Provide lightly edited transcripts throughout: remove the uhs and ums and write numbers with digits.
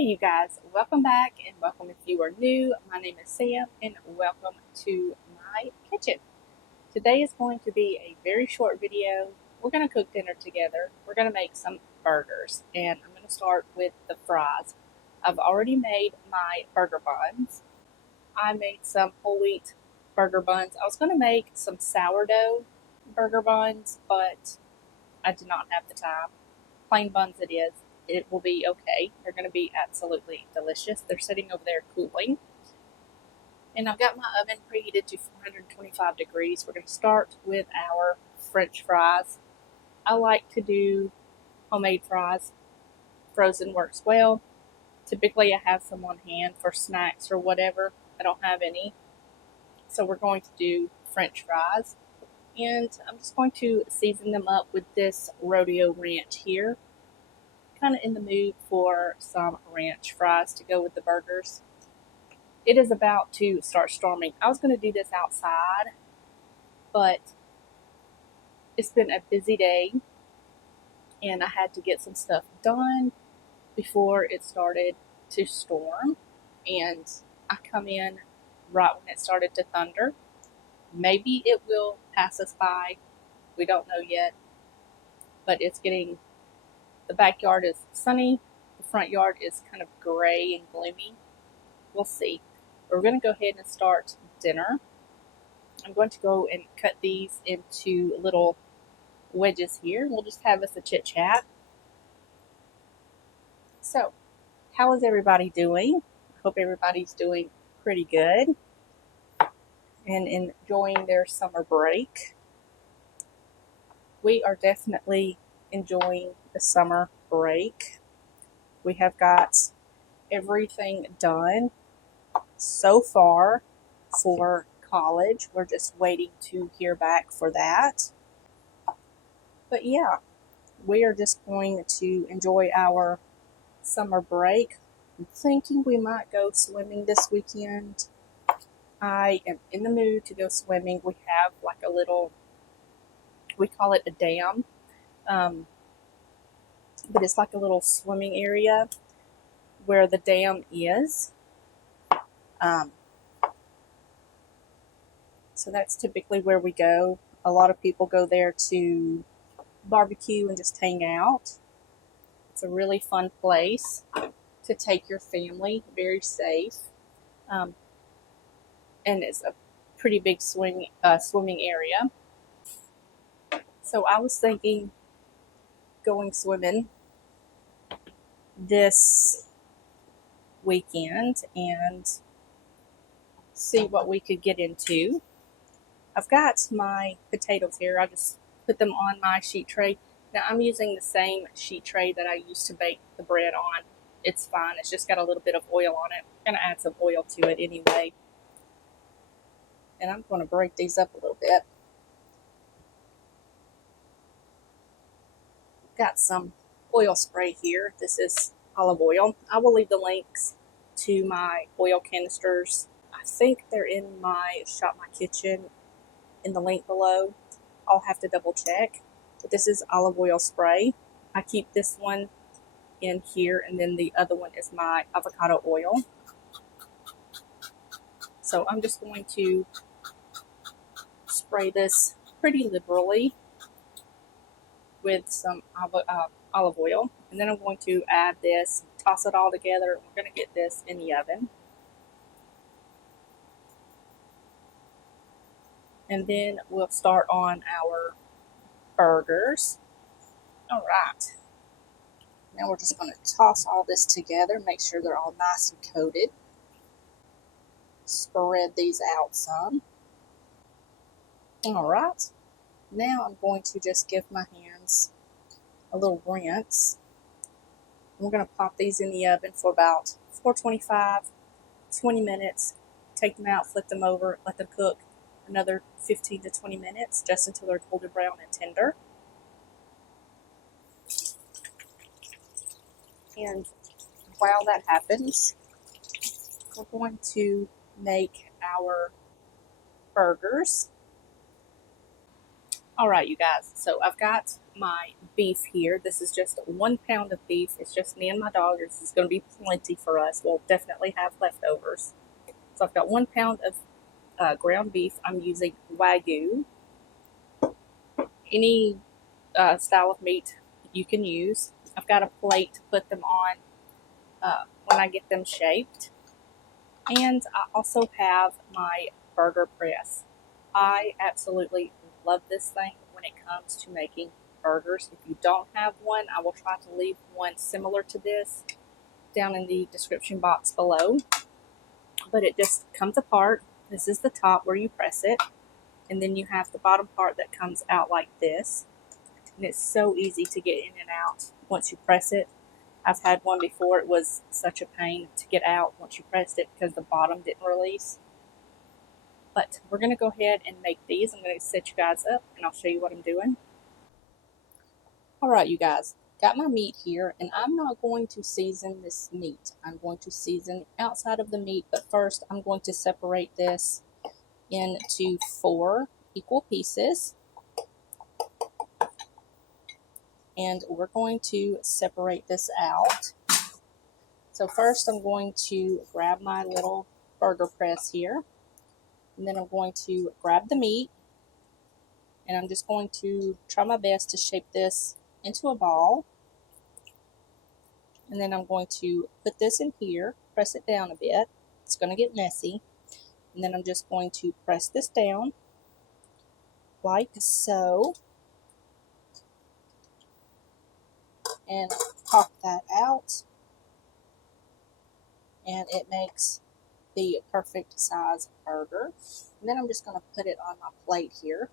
Hey you guys, welcome back and welcome if you are new. My name is Sam and welcome to my kitchen. Today is going to be a very short video. We're going to cook dinner together. We're going to make some burgers and I'm going to start with the fries. I've already made my burger buns. I made some whole wheat burger buns. I was going to make some sourdough burger buns, but I did not have the time. Plain buns it is. It will be okay. They're going to be absolutely delicious. They're sitting over there cooling. And I've got my oven preheated to 425 degrees. We're going to start with our French fries. I like to do homemade fries. Frozen works well. Typically I have some on hand for snacks or whatever. I don't have any. So we're going to do French fries. And I'm just going to season them up with this rodeo ranch here. Kind of in the mood for some ranch fries to go with the burgers. It is about to start storming. I was going to do this outside, but it's been a busy day and I had to get some stuff done before it started to storm. And I come in right when it started to thunder. Maybe it will pass us by. We don't know yet, but it's getting. The backyard is sunny. The front yard is kind of gray and gloomy. We'll see. We're going to go ahead and start dinner. I'm going to go and cut these into little wedges here. We'll just have us a chit chat. So, how is everybody doing? I hope everybody's doing pretty good and enjoying their summer break. We are definitely enjoying the summer break. We have got everything done so far for college. We're just waiting to hear back for that. But yeah, we are just going to enjoy our summer break. I'm thinking we might go swimming this weekend. I am in the mood to go swimming. We have like a little, we call it a dam. But it's like a little swimming area where the dam is. So that's typically where we go. A lot of people go there to barbecue and just hang out. It's a really fun place to take your family, very safe. And it's a pretty big swimming area. So I was thinking going swimming this weekend and see what we could get into. I've got my potatoes here. I just put them on my sheet tray. Now I'm using the same sheet tray that I used to bake the bread on. It's fine. It's just got a little bit of oil on it. I'm going to add some oil to it anyway. And I'm going to break these up a little bit. Got some oil spray here. This is olive oil. I will leave the links to my oil canisters. I think they're in my Shop My Kitchen in the link below. I'll have to double check. But this is olive oil spray. I keep this one in here and then the other one is my avocado oil. So I'm just going to spray this pretty liberally with some olive oil. And then I'm going to add this, toss it all together. We're going to get this in the oven. And then we'll start on our burgers. All right. Now we're just going to toss all this together, make sure they're all nice and coated. Spread these out some. All right. Now I'm going to just give my hands a little rinse. We're going to pop these in the oven for about 425, 20 minutes. Take them out, flip them over, let them cook another 15 to 20 minutes, just until they're golden brown and tender. And while that happens, we're going to make our burgers. Alright, you guys, so I've got my beef here. This is just 1 pound of beef. It's just me and my dog. This is going to be plenty for us. We'll definitely have leftovers. So I've got 1 pound of ground beef. I'm using Wagyu. Any style of meat you can use. I've got a plate to put them on when I get them shaped. And I also have my burger press. I absolutely love this thing when it comes to making burgers. If you don't have one, I will try to leave one similar to this down in the description box below. But it just comes apart. This is the top where you press it, and then you have the bottom part that comes out like this. And it's so easy to get in and out once you press it. I've had one before. It was such a pain to get out once you pressed it because the bottom didn't release. But we're going to go ahead and make these. I'm going to set you guys up and I'll show you what I'm doing. Alright, you guys, got my meat here, and I'm not going to season this meat. I'm going to season outside of the meat, but first I'm going to separate this into 4 equal pieces. And we're going to separate this out. So first I'm going to grab my little burger press here. And then I'm going to grab the meat, and I'm just going to try my best to shape this into a ball. And then I'm going to put this in here, press it down a bit. It's going to get messy. And then I'm just going to press this down like so. And pop that out. And it makes the perfect size burger. And then I'm just going to put it on my plate here.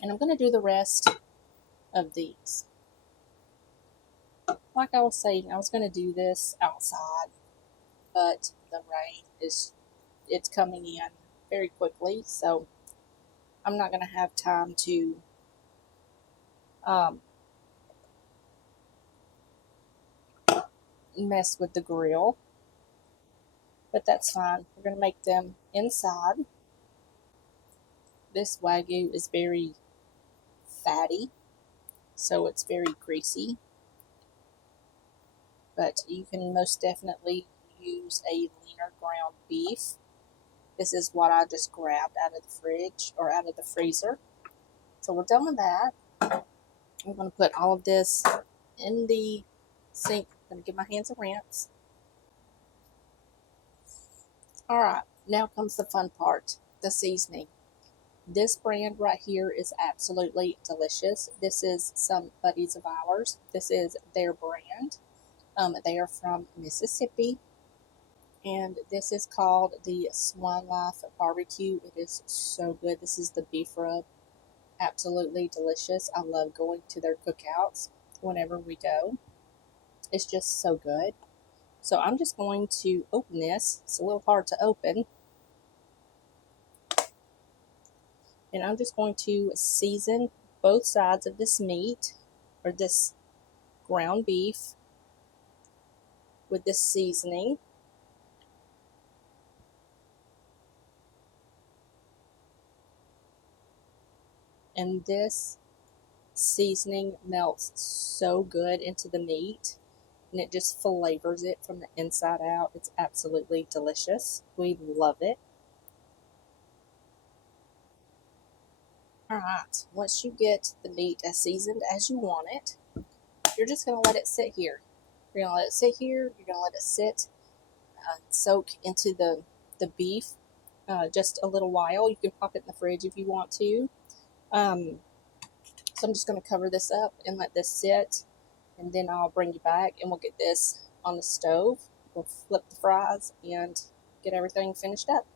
And I'm going to do the rest of these. Like I was saying, I was going to do this outside, but the rain it's coming in very quickly, so I'm not going to have time to mess with the grill. But that's fine. We're going to make them inside. This Wagyu is very fatty, so it's very greasy. But you can most definitely use a leaner ground beef. This is what I just grabbed out of the fridge or out of the freezer. So we're done with that. I'm going to put all of this in the sink. I'm going to give my hands a rinse. Alright, now comes the fun part, the seasoning. This brand right here is absolutely delicious. This is some buddies of ours. This is their brand. They are from Mississippi. And this is called the Swan Life Barbecue. It is so good. This is the beef rub. Absolutely delicious. I love going to their cookouts whenever we go. It's just so good. So I'm just going to open this. It's a little hard to open. And I'm just going to season both sides of this meat, or this ground beef, with this seasoning. And this seasoning melts so good into the meat, and it just flavors it from the inside out. It's absolutely delicious. We love it. Alright, once you get the meat as seasoned as you want it, you're just going to let it sit here. You're going to let it sit here. You're going to let it sit, soak into the beef just a little while. You can pop it in the fridge if you want to. So I'm just going to cover this up and let this sit, and then I'll bring you back and we'll get this on the stove. We'll flip the fries and get everything finished up.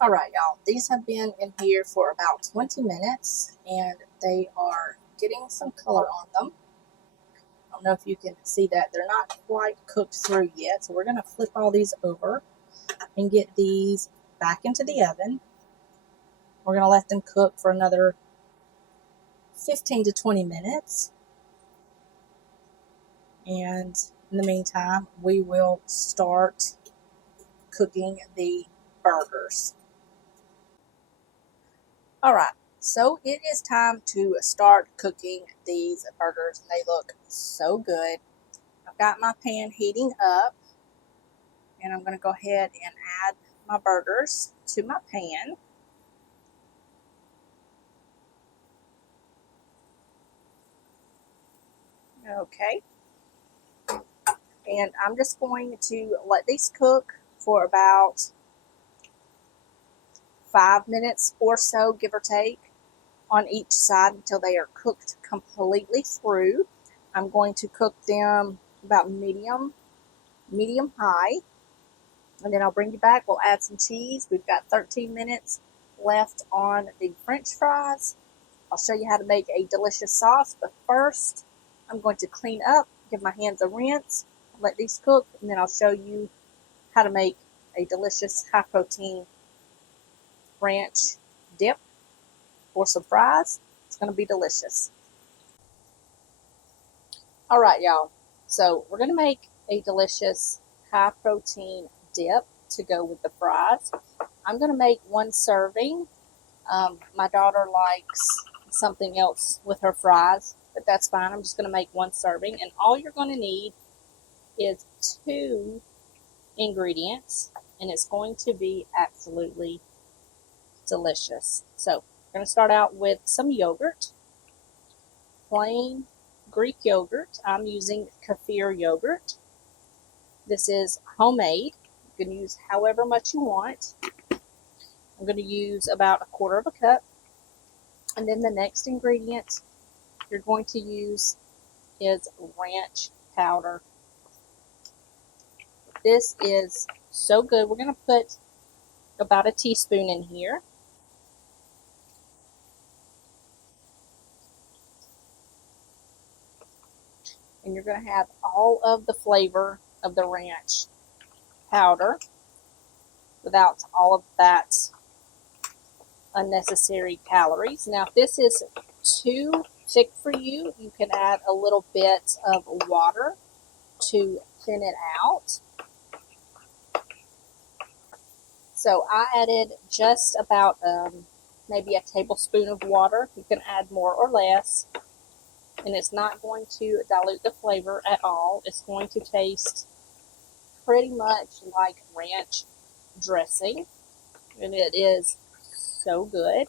Alright, y'all, these have been in here for about 20 minutes, and they are getting some color on them. I don't know if you can see that. They're not quite cooked through yet, so we're going to flip all these over and get these back into the oven. We're going to let them cook for another 15 to 20 minutes. And in the meantime, we will start cooking the burgers. Alright, So it is time to start cooking these burgers. They look so good. I've got my pan heating up, and I'm going to go ahead and add my burgers to my pan. Okay. And I'm just going to let these cook for about 5 minutes or so, give or take, on each side until they are cooked completely through. I'm going to cook them about medium high, and then I'll bring you back. We'll add some cheese. We've got 13 minutes left on the French fries. I'll show you how to make a delicious sauce, but first I'm going to clean up, give my hands a rinse, let these cook, and then I'll show you how to make a delicious high protein ranch dip for some fries. It's going to be delicious. All right, y'all. So we're going to make a delicious high protein dip to go with the fries. I'm going to make one serving. My daughter likes something else with her fries, but that's fine. I'm just going to make one serving, and all you're going to need is 2 ingredients, and it's going to be absolutely delicious. So we're going to start out with some yogurt, plain Greek yogurt. I'm using kefir yogurt. This is homemade. You can use however much you want. I'm going to use about 1/4 cup. And then the next ingredient you're going to use is ranch powder. This is so good. We're going to put about a teaspoon in here. And you're going to have all of the flavor of the ranch powder without all of that unnecessary calories. Now, if this is too thick for you, you can add a little bit of water to thin it out. So I added just about maybe a tablespoon of water. You can add more or less, and it's not going to dilute the flavor at all. It's going to taste pretty much like ranch dressing, and it is so good.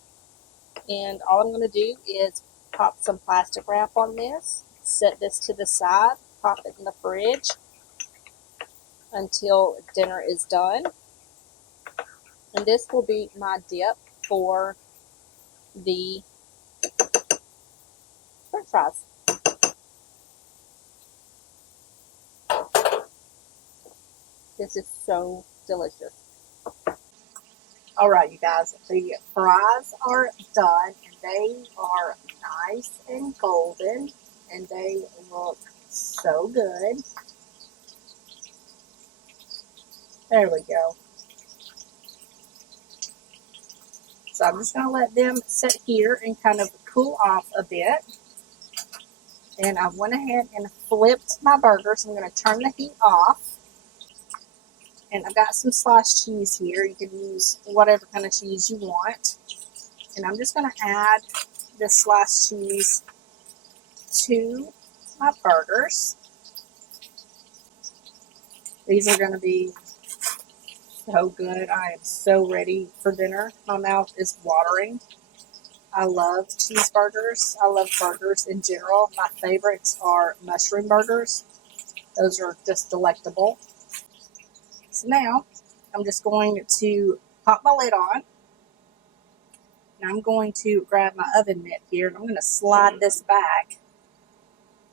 And all I'm going to do is pop some plastic wrap on this, set this to the side, pop it in the fridge until dinner is done. And this will be my dip for the French fries. This is so delicious. All right, you guys, the fries are done, and they are nice and golden, and they look so good. There we go. So I'm just going to let them sit here and kind of cool off a bit. And I went ahead and flipped my burgers. I'm going to turn the heat off. And I've got some sliced cheese here. You can use whatever kind of cheese you want. And I'm just going to add this sliced cheese to my burgers. These are going to be so good. I am so ready for dinner. My mouth is watering. I love cheeseburgers. I love burgers in general. My favorites are mushroom burgers. Those are just delectable. So now I'm just going to pop my lid on. And I'm going to grab my oven mitt here, and I'm going to slide this back.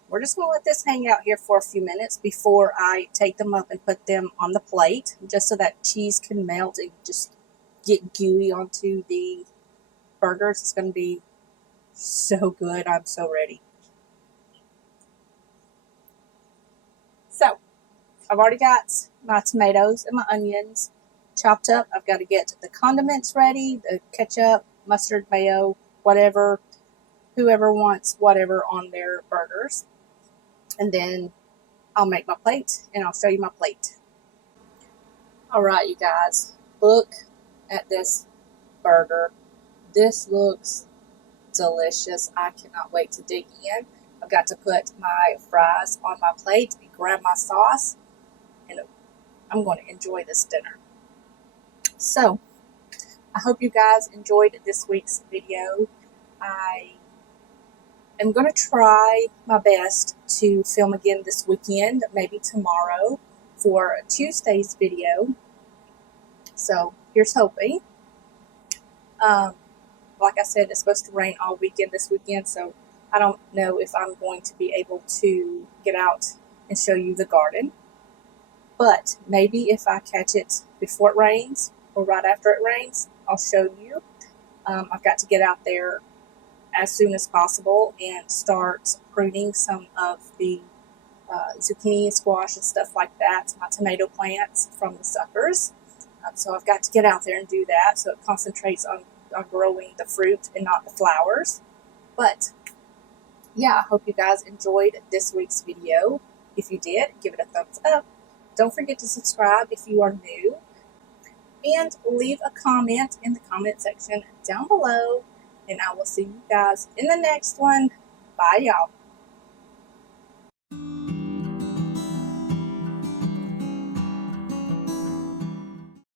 We're just going to let this hang out here for a few minutes before I take them up and put them on the plate, just so that cheese can melt and just get gooey onto the burgers. It's going to be so good. I'm so ready. So, I've already got my tomatoes and my onions chopped up. I've got to get the condiments ready, the ketchup, mustard, mayo, whatever, whoever wants whatever on their burgers. And then I'll make my plate, and I'll show you my plate. All right, you guys, look at this burger. This looks delicious. I cannot wait to dig in. I've got to put my fries on my plate and grab my sauce, and I'm going to enjoy this dinner. So, I hope you guys enjoyed this week's video. I am going to try my best to film again this weekend, maybe tomorrow, for Tuesday's video. So, here's hoping. Like I said, it's supposed to rain all weekend this weekend, so I don't know if I'm going to be able to get out and show you the garden. But maybe if I catch it before it rains or right after it rains, I'll show you. I've got to get out there as soon as possible and start pruning some of the zucchini and squash and stuff like that, my tomato plants from the suckers. So I've got to get out there and do that so it concentrates on growing the fruit and not the flowers. But yeah, I hope you guys enjoyed this week's video. If you did, give it a thumbs up. Don't forget to subscribe if you are new. And leave a comment in the comment section down below. And I will see you guys in the next one. Bye, y'all.